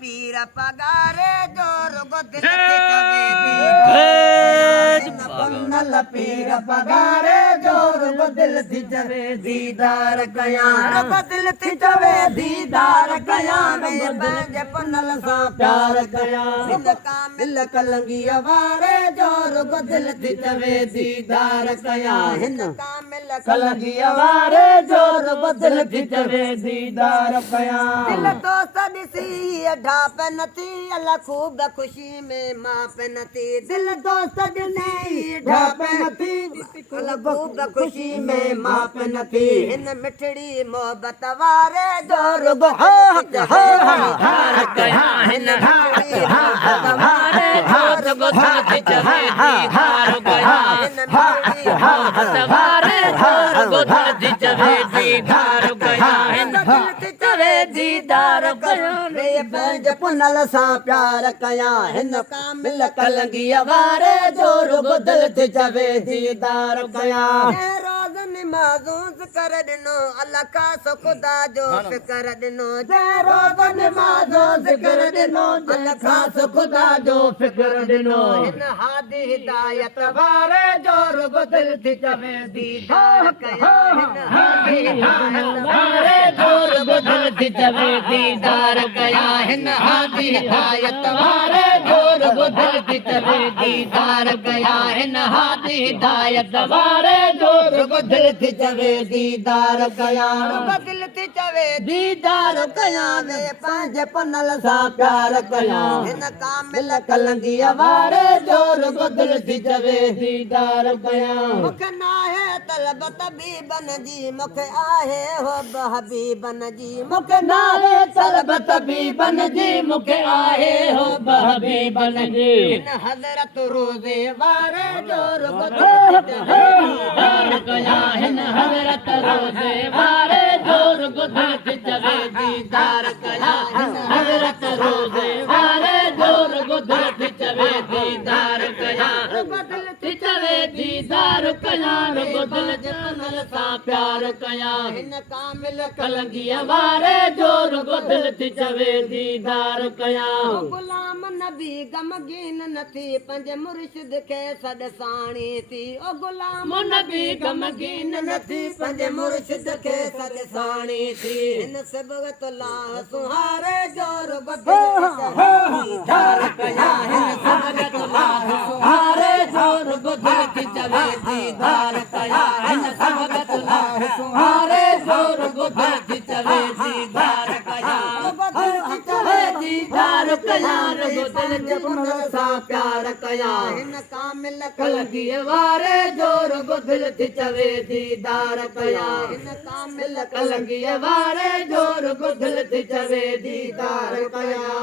पीर पगारे जोर दिल थी चवे नल पीर पगारे जोर दिल थी चवे दीदार कया दिल थी चवे दीदार कया पंहिंजे पनल सां प्यार कया हिन कामिल कलंगी वारे जोर दिल थी चवे दीदार कया हिन कामिल कलंगी वारे जोर दिल थी चवे दीदार कया दिल दोस्त ॾिसी ढाप नथी अल्लाह ख़ूब ख़ुशी में माप नथी दिल दोस्त ॾिसी ढाप नथी अल्लाह ख़ूब ख़ुशी में माप नथी हिन मिठड़ी मोहब्बत वारे जोर हार कया हिन वारे जोर दिल थी चवे दीदार कया वारे जोर दिल थी चवे दीदार कया हिन चवे दीदार कया पंहिंजे पुनल सां प्यार कया हिन कामिल कलंगी वारे जोर दिल थी चवे दीदार कया रोज़ निमाज़ूं ज़िक्र ॾिनो अल्लाह ख़ास ख़ुदा जो फ़िक्र ॾिनो रोज़ निमाज़ूं ज़िक्र ॾिनो अल्लाह ख़ास ख़ुदा जो फ़िक्र ॾिनो हिन हादी हिदायत वारे जोर दिल थी चवे दीदार कया हिन हादी वारे जोर दिल थी चवे दीदार कया हिन हादी हिदायत वारे जोर दिल थी चवे दीदार कया हिन हादी हिदायत वारे जोर दिल थी चवे दीदार कया दिल थी चवे दीदार कया वे पंहिंजे पनल सां प्यार कया हिन कामिल कलंगी वारे जोर दिल थी चवे दीदार कया मूंखे नाहे तलब तबीबन जी मूंखे आहे हुब हबीबन जी मूंखे नाहे तलब तबीबन जी मूंखे आहे हुब हबीबन जी हिन हज़रत रोज़े वारे जोर दीदार कया हिन हज़रत रोज़े वारे जोर दिल थी चवे दीदार कया हिन हज़रत रोज़े वारे जोर दिल थी चवे दीदार कया दिल थी चवे दीदार कया दिल जे पनल सां प्यार कया हिन कामिल कलंगी वारे जोर दिल थी चवे दीदार कया गुलाम नबी गमगीन नथी पंहिंजे मुर्शिद खे सॾसाणी थी ओ गुलाम नबी गमगीन नथी पंहिंजे मुर्शिद खे सॾसाणी थी हिन सबगत लाह सुहारे जोर दीदार कया हिन सबगत लाह सुहारे जोर दिल थी चवे दीदार कया हिन सबगत लाह सुहारे जोर दिल थी चवे दीदार कया दीदार कया दिल जे पनल सां प्यार कया हिन कामिल कलंगी वारे जोर दिल थी चवे दीदार कया हिन कामिल कलंगी वारे जोर दिल थी चवे दीदार कया